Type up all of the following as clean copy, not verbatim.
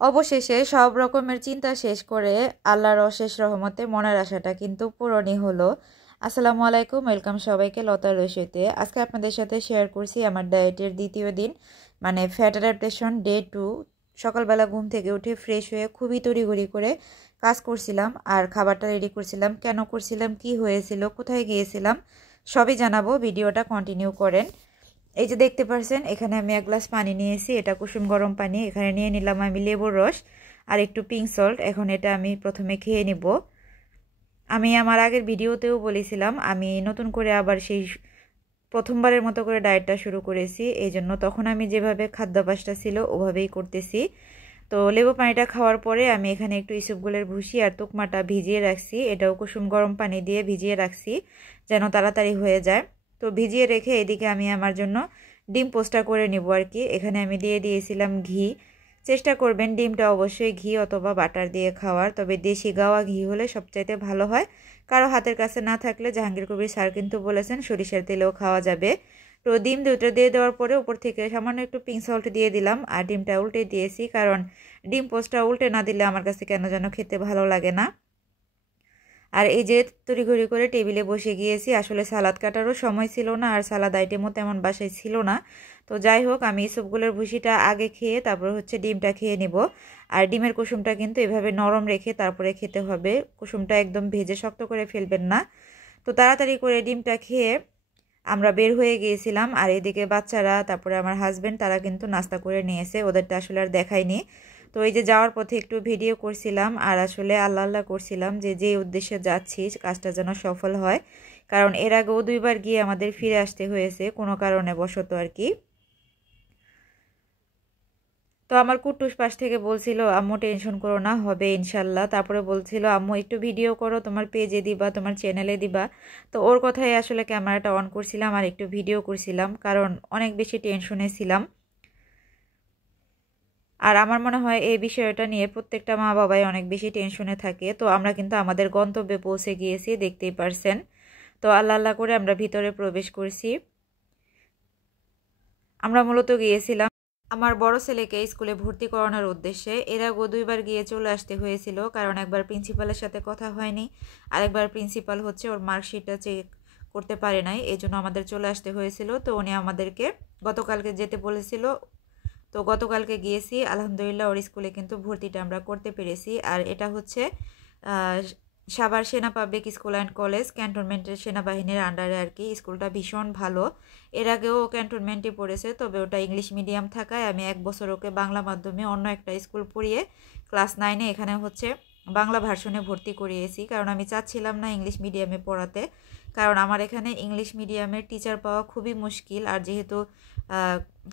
অবশেষে সব রকমের চিন্তা শেষ করে আল্লাহর অশেষ রহমতে মনের আশাটা কিন্তু পূরণই হলো। আসসালামু আলাইকুম, ওয়েলকাম সবাইকে লতার রসইতে। আজকে আপনাদের সাথে শেয়ার করছি আমার ডায়েটের দ্বিতীয় দিন, মানে ফ্যাট অ্যাডাপ্টেশন ডে 2। সকালবেলা ঘুম থেকে উঠে ফ্রেশ হয়ে খুবই তড়িঘড়ি করে কাজ করছিলাম আর খাবারটা রেডি করছিলাম। কেন করছিলাম, কি হয়েছিল, কোথায় গিয়েছিলাম, সবই জানাবো, ভিডিওটা কন্টিনিউ করেন। এই যে দেখতে পাচ্ছেন, এখানে আমি এক গ্লাস পানি নিয়েছি, এটা কুসুম গরম পানি। এখানে নিয়ে নিলাম আমি লেবুর রস আর একটু পিঙ্ক সল্ট। এখন এটা আমি প্রথমে খেয়ে নিব। আমি আমার আগের ভিডিওতেও বলেছিলাম আমি নতুন করে আবার সেই প্রথমবারের মতো করে ডায়েটটা শুরু করেছি, এই জন্য তখন আমি যেভাবে খাদ্যাভ্যাসটা ছিল ওভাবেই করতেছি। তো লেবু পানিটা খাওয়ার পরে আমি এখানে একটু ইসবগুলের ভুসি আর তুকমাটা ভিজিয়ে রাখছি, এটাও কুসুম গরম পানি দিয়ে ভিজিয়ে রাখছি যেন তাড়াতাড়ি হয়ে যায়। তো ভিজিয়ে রেখে এদিকে আমি আমার জন্য ডিম পোস্টটা করে নিব আর কি। এখানে আমি দিয়ে দিয়েছিলাম ঘি। চেষ্টা করবেন ডিমটা অবশ্যই ঘি অথবা বাটার দিয়ে খাওয়ার, তবে দেশি গাওয়া ঘি হলে সবচাইতে ভালো হয়। কারো হাতের কাছে না থাকলে জাহাঙ্গীর কবির স্যার কিন্তু বলেছেন সরিষার তেলেও খাওয়া যাবে। তো ডিম দুটো দিয়ে দেওয়ার পরে উপর থেকে সামান্য একটু পিঙ্ক সল্ট দিয়ে দিলাম আর ডিমটা উল্টে দিয়েছি, কারণ ডিম পোস্টটা উল্টে না দিলে আমার কাছে কেন যেন খেতে ভালো লাগে না। আর এই যে তড়িঘড়ি করে টেবিলে বসে গিয়েছি, আসলে সালাদ কাটারও সময় ছিল না আর সালাদ আইটেমও তেমন বাসায় ছিল না। তো যাই হোক, আমি সবগুলোর ভুসিটা আগে খেয়ে তারপর হচ্ছে ডিমটা খেয়ে নেব। আর ডিমের কুসুমটা কিন্তু এভাবে নরম রেখে তারপরে খেতে হবে, কুসুমটা একদম ভেজে শক্ত করে ফেলবেন না। তো তাড়াতাড়ি করে ডিমটা খেয়ে আমরা বের হয়ে গিয়েছিলাম। আর এদিকে বাচ্চারা তারপরে আমার হাজব্যান্ড তারা কিন্তু নাস্তা করে নিয়েছে, ওদেরটা আসলে আর দেখাইনি। তো এই যে যাওয়ার পথে একটু ভিডিও করছিলাম আর আসলে আল্লাহ আল্লাহ করছিলাম যে উদ্দেশ্যে যাচ্ছি কাজটা যেন সফল হয়, কারণ এর আগেও 2বার গিয়ে আমাদের ফিরে আসতে হয়েছে কোনো কারণে বশত আর কি। তো আমার কুট্টুস পাশ থেকে বলছিল আম্মু টেনশন করো না, হবে ইনশাল্লাহ। তারপরে বলছিল আম্মু একটু ভিডিও করো, তোমার পেজে দিবা, তোমার চ্যানেলে দিবা। তো ওর কথাই আসলে ক্যামেরাটা অন করছিলাম আর একটু ভিডিও করছিলাম, কারণ অনেক বেশি টেনশনে ছিলাম। আর আমার মনে হয় এই বিষয়টা নিয়ে প্রত্যেকটা মা বাবাই অনেক বেশি টেনশনে থাকে। তো আমরা কিন্তু আমাদের গন্তব্যে পৌঁছে গিয়েছি, দেখতেই পারছেন। তো আল্লাহ আল্লাহ করে আমরা ভিতরে প্রবেশ করছি। আমরা মূলত গিয়েছিলাম আমার বড় ছেলেকে স্কুলে ভর্তি করানোর উদ্দেশ্যে। এর আগেও 2বার গিয়ে চলে আসতে হয়েছিল, কারণ একবার প্রিন্সিপালের সাথে কথা হয়নি, আরেকবার প্রিন্সিপাল হচ্ছে ওর মার্কশিটটা চেক করতে পারে নাই, এই জন্য আমাদের চলে আসতে হয়েছিল। তো উনি আমাদেরকে গতকালকে যেতে বলেছিল, তো গতকালকে গিয়েছি। আলহামদুলিল্লাহ ওর স্কুলে কিন্তু ভর্তিটা আমরা করতে পেরেছি। আর এটা হচ্ছে সাভার সেনা পাবলিক স্কুল অ্যান্ড কলেজ, ক্যান্টনমেন্টের সেনাবাহিনীর আন্ডারে আর কি। স্কুলটা ভীষণ ভালো। এর আগেও ও ক্যান্টনমেন্টে পড়েছে, তবে ওটা ইংলিশ মিডিয়াম থাকায় আমি 1 বছর ওকে বাংলা মাধ্যমে অন্য একটা স্কুল পড়িয়ে ক্লাস 9-এ এখানে হচ্ছে বাংলা ভার্সনে ভর্তি করিয়েছি, কারণ আমি চাচ্ছিলাম না ইংলিশ মিডিয়ামে পড়াতে, কারণ আমার এখানে ইংলিশ মিডিয়ামের টিচার পাওয়া খুবই মুশকিল। আর যেহেতু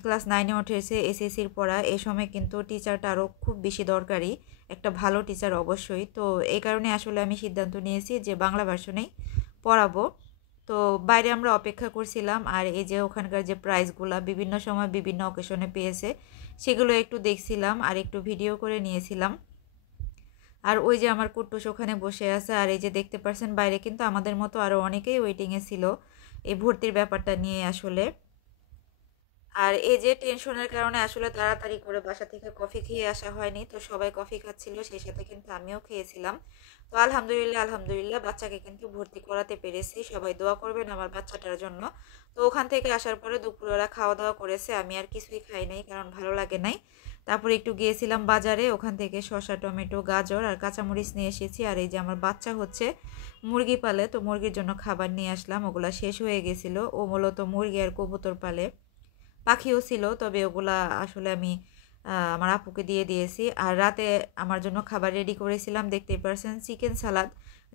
ক্লাস 9-এ উঠেছে, এসএসসির পড়া, এই সময় কিন্তু টিচারটা আরও খুব বেশি দরকারি, একটা ভালো টিচার অবশ্যই। তো এই কারণে আসলে আমি সিদ্ধান্ত নিয়েছি যে বাংলা ভার্সনেই পড়াবো। তো বাইরে আমরা অপেক্ষা করছিলাম, আর এই যে ওখানকার যে প্রাইজগুলো বিভিন্ন সময় বিভিন্ন অকেশনে পেয়েছে সেগুলো একটু দেখছিলাম আর একটু ভিডিও করে নিয়েছিলাম। আর ওই যে আমার কুট্টুস ওখানে বসে আছে, আর এই যে দেখতে পাচ্ছেন বাইরে কিন্তু আমাদের মতো আরও অনেকেই ওয়েটিংয়ে ছিল এই ভর্তির ব্যাপারটা নিয়ে আসলে। আর এই যে টেনশনের কারণে আসলে তাড়াতাড়ি করে বাসা থেকে কফি খেয়ে আসা হয়নি, তো সবাই কফি খাচ্ছিল, সেই সাথে কিন্তু আমিও খেয়েছিলাম। তো আলহামদুলিল্লাহ আলহামদুলিল্লাহ বাচ্চাকে কিন্তু ভর্তি করাতে পেরেছি। সবাই দোয়া করবেন আমার বাচ্চাটার জন্য। তো ওখান থেকে আসার পরে দুপুরবেলা খাওয়া দাওয়া করেছে, আমি আর কিছুই খাই নাই, কারণ ভালো লাগে নাই। তারপরে একটু গিয়েছিলাম বাজারে, ওখান থেকে শসা, টমেটো, গাজর আর কাঁচামরিচ নিয়ে এসেছি। আর এই যে আমার বাচ্চা হচ্ছে মুরগি পালে, তো মুরগির জন্য খাবার নিয়ে আসলাম, ওগুলা শেষ হয়ে গেছিলো। ও মূলত মুরগি আর কবুতর পালে, পাখিও ছিল, তবে ওগুলা আসলে আমি আমার আপুকে দিয়ে দিয়েছি। আর রাতে আমার জন্য খাবার রেডি করেছিলাম, দেখতেই পারছেন চিকেন সালাদ,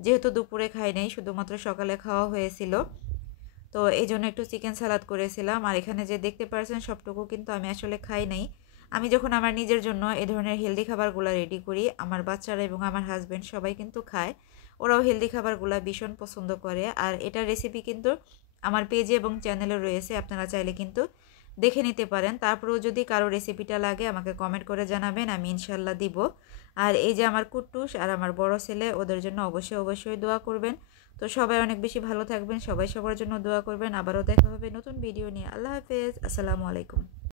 যেহেতু দুপুরে খাই নাই, শুধুমাত্র সকালে খাওয়া হয়েছিল, তো এই জন্য একটু চিকেন সালাদ করেছিলাম। আর এখানে যে দেখতে পারছেন সবটুকু কিন্তু আমি আসলে খাই নাই। আমি যখন আমার নিজের জন্য এ ধরনের হেলদি খাবারগুলো রেডি করি, আমার বাচ্চারা এবং আমার হাজব্যান্ড সবাই কিন্তু খায়, ওরাও হেলদি খাবারগুলো ভীষণ পছন্দ করে। আর এটার রেসিপি কিন্তু আমার পেজে এবং চ্যানেলে রয়েছে, আপনারা চাইলে কিন্তু দেখে নিতে পারেন। তারপরেও যদি কারো রেসিপিটা লাগে আমাকে কমেন্ট করে জানাবেন, আমি ইনশাল্লাহ দিব। আর এই যে আমার কুট্টুস আর আমার বড় ছেলে, ওদের জন্য অবশ্যই অবশ্যই দোয়া করবেন। তো সবাই অনেক বেশি ভালো থাকবেন, সবাই সবার জন্য দোয়া করবেন। আবারও দেখা হবে নতুন ভিডিও নিয়ে। আল্লাহ হাফেজ, আসসালামু আলাইকুম।